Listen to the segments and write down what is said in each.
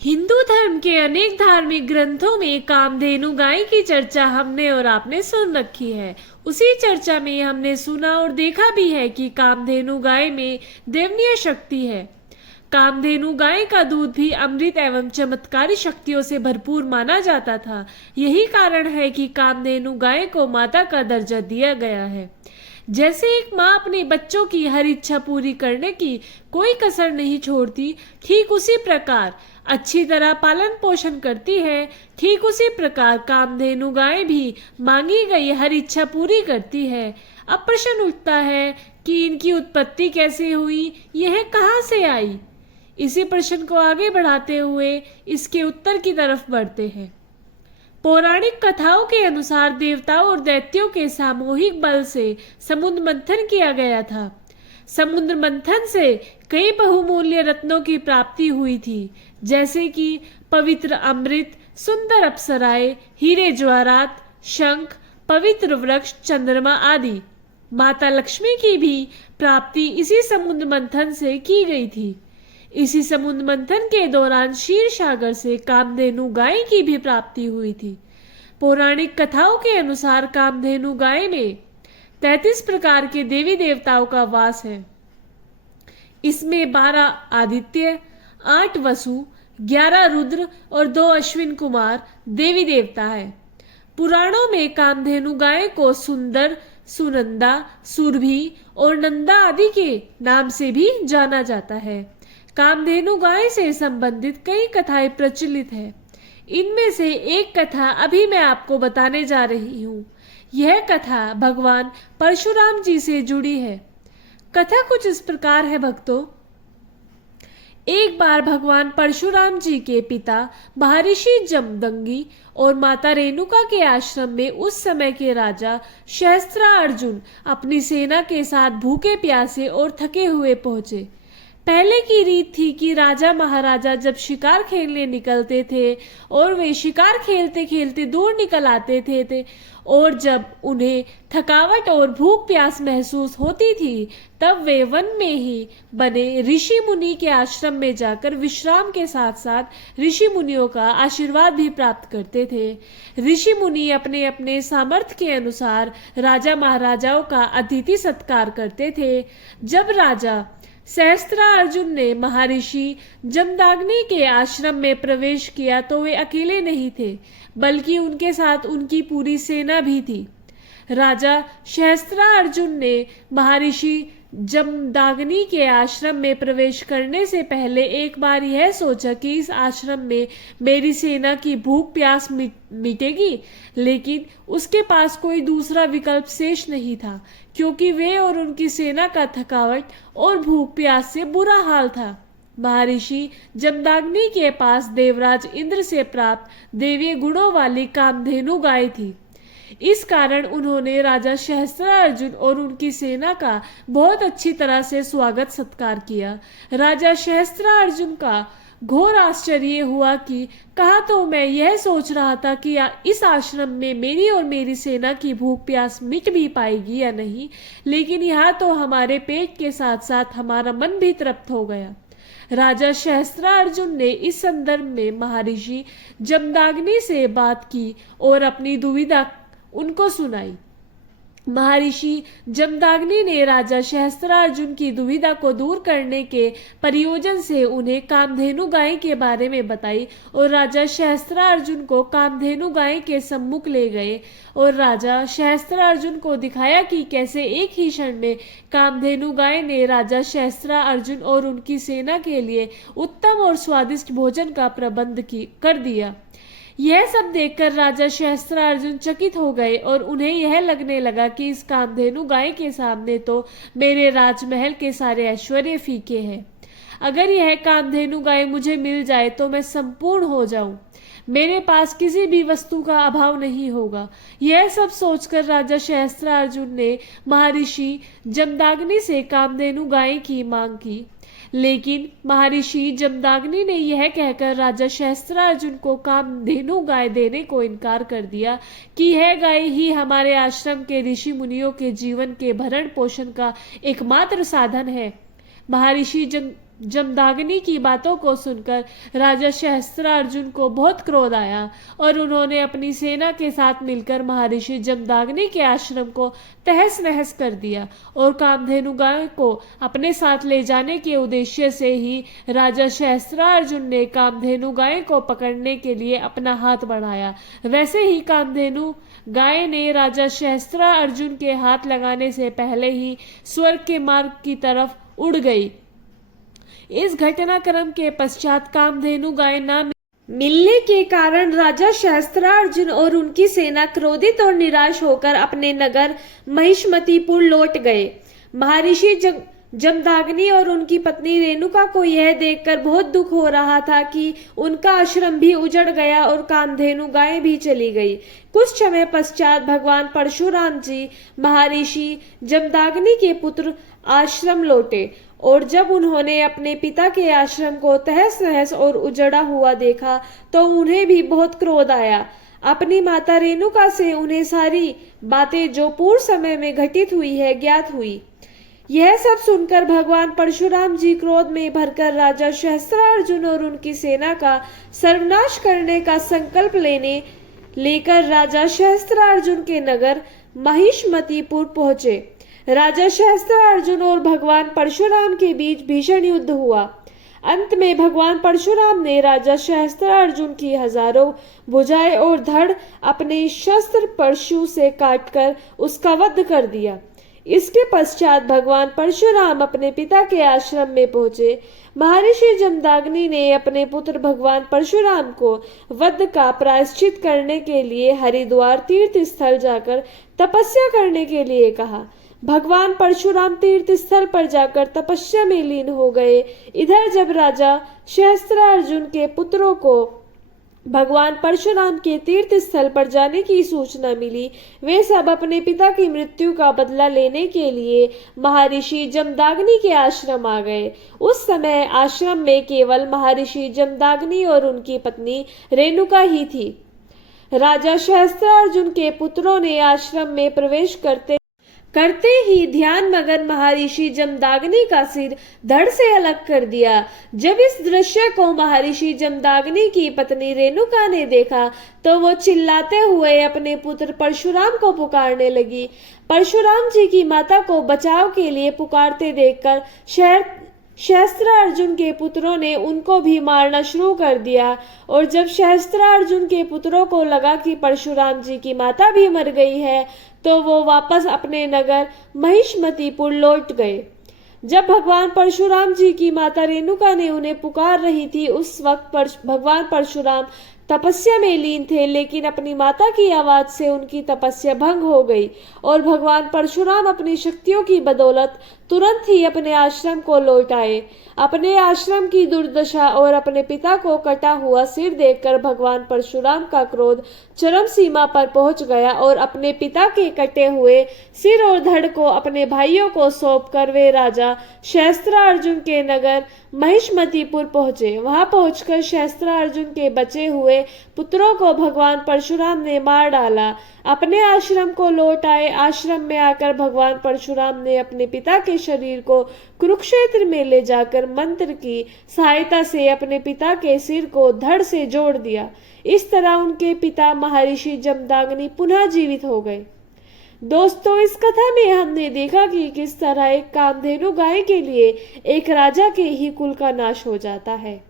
हिंदू धर्म के अनेक धार्मिक ग्रंथों में कामधेनु गाय की चर्चा हमने और आपने सुन रखी है। उसी चर्चा में हमने सुना और देखा भी है कि कामधेनु गाय में देवनीय शक्ति है। कामधेनु गाय का दूध भी अमृत एवं चमत्कारी शक्तियों से भरपूर माना जाता था। यही कारण है कि कामधेनु गाय को माता का दर्जा दिया गया है। जैसे एक माँ अपने बच्चों की हर इच्छा पूरी करने की कोई कसर नहीं छोड़ती, ठीक उसी प्रकार अच्छी तरह पालन पोषण करती है, ठीक उसी प्रकार कामधेनु गाय भी मांगी गई हर इच्छा पूरी करती है। अब प्रश्न उठता है कि इनकी उत्पत्ति कैसे हुई, यह कहाँ से आई। इसी प्रश्न को आगे बढ़ाते हुए इसके उत्तर की तरफ बढ़ते हैं। पौराणिक कथाओं के अनुसार देवताओं और दैत्यों के सामूहिक बल से समुद्र मंथन किया गया था। समुद्र मंथन से कई बहुमूल्य रत्नों की प्राप्ति हुई थी, जैसे कि पवित्र अमृत, सुंदर अप्सराएं, हीरे जवाहरात, शंख, पवित्र वृक्ष, चंद्रमा आदि। माता लक्ष्मी की भी प्राप्ति इसी समुद्र मंथन से की गई थी। इसी समुद्र मंथन के दौरान क्षीर सागर से कामधेनु गाय की भी प्राप्ति हुई थी। पौराणिक कथाओं के अनुसार कामधेनु गाय में 33 प्रकार के देवी देवताओं का वास है। इसमें 12 आदित्य, 8 वसु, 11 रुद्र और 2 अश्विन कुमार देवी देवता है। पुराणों में कामधेनु गाय को सुंदर, सुनंदा, सुरभि और नंदा आदि के नाम से भी जाना जाता है। कामधेनु गाय से संबंधित कई कथाएं प्रचलित है। इनमें से एक कथा अभी मैं आपको बताने जा रही हूँ। यह कथा भगवान परशुराम जी से जुड़ी है। कथा कुछ इस प्रकार है भक्तों। एक बार भगवान परशुराम जी के पिता महर्षि जमदग्नि और माता रेणुका के आश्रम में उस समय के राजा सहस्त्रार्जुन अपनी सेना के साथ भूखे प्यासे और थके हुए पहुंचे। पहले की रीत थी कि राजा महाराजा जब शिकार खेलने निकलते थे और वे शिकार खेलते खेलते दूर निकल आते थे और जब उन्हें थकावट और भूख प्यास महसूस होती थी, तब वे वन में ही बने ऋषि मुनि के आश्रम में जाकर विश्राम के साथ साथ ऋषि मुनियों का आशीर्वाद भी प्राप्त करते थे। ऋषि मुनि अपने अपने सामर्थ्य के अनुसार राजा महाराजाओं का अतिथि सत्कार करते थे। जब राजा सहस्त्रार्जुन ने महर्षि जमदग्नि के आश्रम में प्रवेश किया तो वे अकेले नहीं थे, बल्कि उनके साथ उनकी पूरी सेना भी थी। राजा सहस्त्रार्जुन ने महर्षि जमदग्नि के आश्रम में प्रवेश करने से पहले एक बार यह सोचा कि इस आश्रम में मेरी सेना की भूख प्यास मिटेगी, लेकिन उसके पास कोई दूसरा विकल्प शेष नहीं था, क्योंकि वे और उनकी सेना का थकावट और भूख प्यास से बुरा हाल था। महर्षि जमदग्नि के पास देवराज इंद्र से प्राप्त दैवीय गुणों वाली कामधेनु गाय थी। इस कारण उन्होंने राजा सहस्त्रार्जुन और उनकी सेना का बहुत अच्छी तरह से स्वागत सत्कार किया। राजा सहस्त्रार्जुन का घोर आश्चर्य हुआ कि कहा तो मैं यह सोच रहा था कि इस आश्रम में मेरी और मेरी सेना की भूख प्यास मिट भी पाएगी या नहीं, लेकिन यहाँ तो हमारे पेट के साथ साथ हमारा मन भी तृप्त हो गया। राजा सहस्त्रार्जुन ने इस संदर्भ में महर्षि जमदग्नि से बात की और अपनी दुविधा उनको सुनाई। महर्षि जमदग्नि ने राजा सहस्त्रार्जुन की दुविधा को दूर करने के प्रयोजन से उन्हें कामधेनु गाय के बारे में बताई और राजा सहस्त्रार्जुन को कामधेनु गाय के सम्मुख ले गए और राजा सहस्त्रार्जुन को दिखाया कि कैसे एक ही क्षण में कामधेनु गाय ने राजा सहस्त्रार्जुन और उनकी सेना के लिए उत्तम और स्वादिष्ट भोजन का प्रबंध कर दिया। यह सब देखकर राजा सहस्त्रार्जुन चकित हो गए और उन्हें यह लगने लगा कि इस कामधेनु गाय के सामने तो मेरे राजमहल के सारे ऐश्वर्य फीके हैं। अगर यह कामधेनु गाय मुझे मिल जाए तो मैं संपूर्ण हो जाऊं, मेरे पास किसी भी वस्तु का अभाव नहीं होगा। यह सब सोचकर राजा सहस्त्रार्जुन ने महर्षि जमदग्नि से कामधेनु गाय की मांग की, लेकिन महर्षि जमदग्नि ने यह कहकर राजा सहस्त्रार्जुन को कामधेनु गाय देने को इनकार कर दिया कि यह गाय ही हमारे आश्रम के ऋषि मुनियों के जीवन के भरण पोषण का एकमात्र साधन है। महर्षि जमदाग्नि की बातों को सुनकर राजा सहस्त्रार्जुन को बहुत क्रोध आया और उन्होंने अपनी सेना के साथ मिलकर महर्षि जमदाग्नि के आश्रम को तहस नहस कर दिया और कामधेनु गाय को अपने साथ ले जाने के उद्देश्य से ही राजा सहस्त्रार्जुन ने कामधेनु गाय को पकड़ने के लिए अपना हाथ बढ़ाया। वैसे ही कामधेनु गाय ने राजा सहस्त्रार्जुन के हाथ लगाने से पहले ही स्वर्ग के मार्ग की तरफ उड़ गई। इस घटनाक्रम के पश्चात कामधेनु गाय न मिलने के कारण राजा सहस्त्रार्जुन और उनकी सेना क्रोधित और निराश होकर अपने नगर महिष्मतीपुर लौट गए। महर्षि जमदाग्नि और उनकी पत्नी रेणुका को यह देखकर बहुत दुख हो रहा था कि उनका आश्रम भी उजड़ गया और कामधेनु गाय भी चली गई। कुछ समय पश्चात भगवान परशुराम जी महर्षि जमदाग्नि के पुत्र आश्रम लौटे और जब उन्होंने अपने पिता के आश्रम को तहस नहस और उजड़ा हुआ देखा तो उन्हें भी बहुत क्रोध आया। अपनी माता रेणुका से उन्हें सारी बातें जो पूर्व समय में घटित हुई है ज्ञात हुई। यह सब सुनकर भगवान परशुराम जी क्रोध में भरकर राजा सहस्त्रार्जुन और उनकी सेना का सर्वनाश करने का संकल्प लेकर राजा सहस्त्रार्जुन के नगर महिष्मतीपुर पहुंचे। राजा सहस्त्रार्जुन और भगवान परशुराम के बीच भीषण युद्ध हुआ। अंत में भगवान परशुराम ने राजा सहस्त्रार्जुन की हजारों भुजाएं और धड़ अपने शस्त्र परशु से काटकर उसका वध कर दिया। इसके पश्चात भगवान परशुराम अपने पिता के आश्रम में पहुंचे। महर्षि जमदाग्नि ने अपने पुत्र भगवान परशुराम को वध का प्रायश्चित करने के लिए हरिद्वार तीर्थ स्थल जाकर तपस्या करने के लिए कहा। भगवान परशुराम तीर्थ स्थल पर जाकर तपस्या में लीन हो गए। इधर जब राजा सहस्त्रार्जुन के पुत्रों को भगवान परशुराम के तीर्थ स्थल पर जाने की सूचना मिली, वे सब अपने पिता की मृत्यु का बदला लेने के लिए महर्षि जमदाग्नि के आश्रम आ गए। उस समय आश्रम में केवल महर्षि जमदाग्नि और उनकी पत्नी रेणुका ही थी। राजा सहस्त्रार्जुन के पुत्रों ने आश्रम में प्रवेश करते ही ध्यान मगन महर्षि जमदाग्नि का सिर धड़ से अलग कर दिया। जब इस दृश्य को महर्षि जमदाग्नि की पत्नी रेणुका ने देखा तो वो चिल्लाते हुए अपने पुत्र परशुराम को पुकारने लगी। परशुराम जी की माता को बचाव के लिए पुकारते देखकर सहस्त्रार्जुन के पुत्रों ने उनको भी मारना शुरू कर दिया और जब सहस्त्रार्जुन के पुत्रों को लगा कि परशुराम जी की माता भी मर गई है तो वो वापस अपने नगर महिष्मतीपुर लौट गए। जब भगवान परशुराम जी की माता रेणुका ने उन्हें पुकार रही थी उस वक्त भगवान परशुराम तपस्या में लीन थे, लेकिन अपनी माता की आवाज से उनकी तपस्या भंग हो गई और भगवान परशुराम अपनी शक्तियों की बदौलत तुरंत ही अपने आश्रम को लौट आए। अपने आश्रम की दुर्दशा और अपने पिता को कटा हुआ सिर देखकर भगवान परशुराम का क्रोध चरम सीमा पर पहुंच गया और अपने पिता के कटे हुए सिर और धड़ को अपने भाइयों को सौंपकर वे राजा सहस्त्रार्जुन के नगर महिष्मतीपुर पहुंचे। वहां पहुंचकर सहस्त्रार्जुन के बचे हुए पुत्रों को भगवान परशुराम ने मार डाला। अपने आश्रम को लौट आए। आश्रम में आकर भगवान परशुराम ने अपने पिता के शरीर को कुरुक्षेत्र में ले जाकर मंत्र की सहायता से अपने पिता के सिर को धड़ से जोड़ दिया। इस तरह उनके पिता महर्षि जमदाग्नि पुनः जीवित हो गए। दोस्तों, इस कथा में हमने देखा कि किस तरह एक कामधेनु गाय के लिए एक राजा के ही कुल का नाश हो जाता है।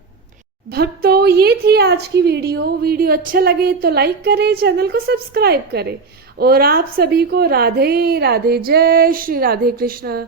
भक्तों, ये थी आज की वीडियो अच्छा लगे तो लाइक करें, चैनल को सब्सक्राइब करें और आप सभी को राधे राधे, जय श्री राधे कृष्णा।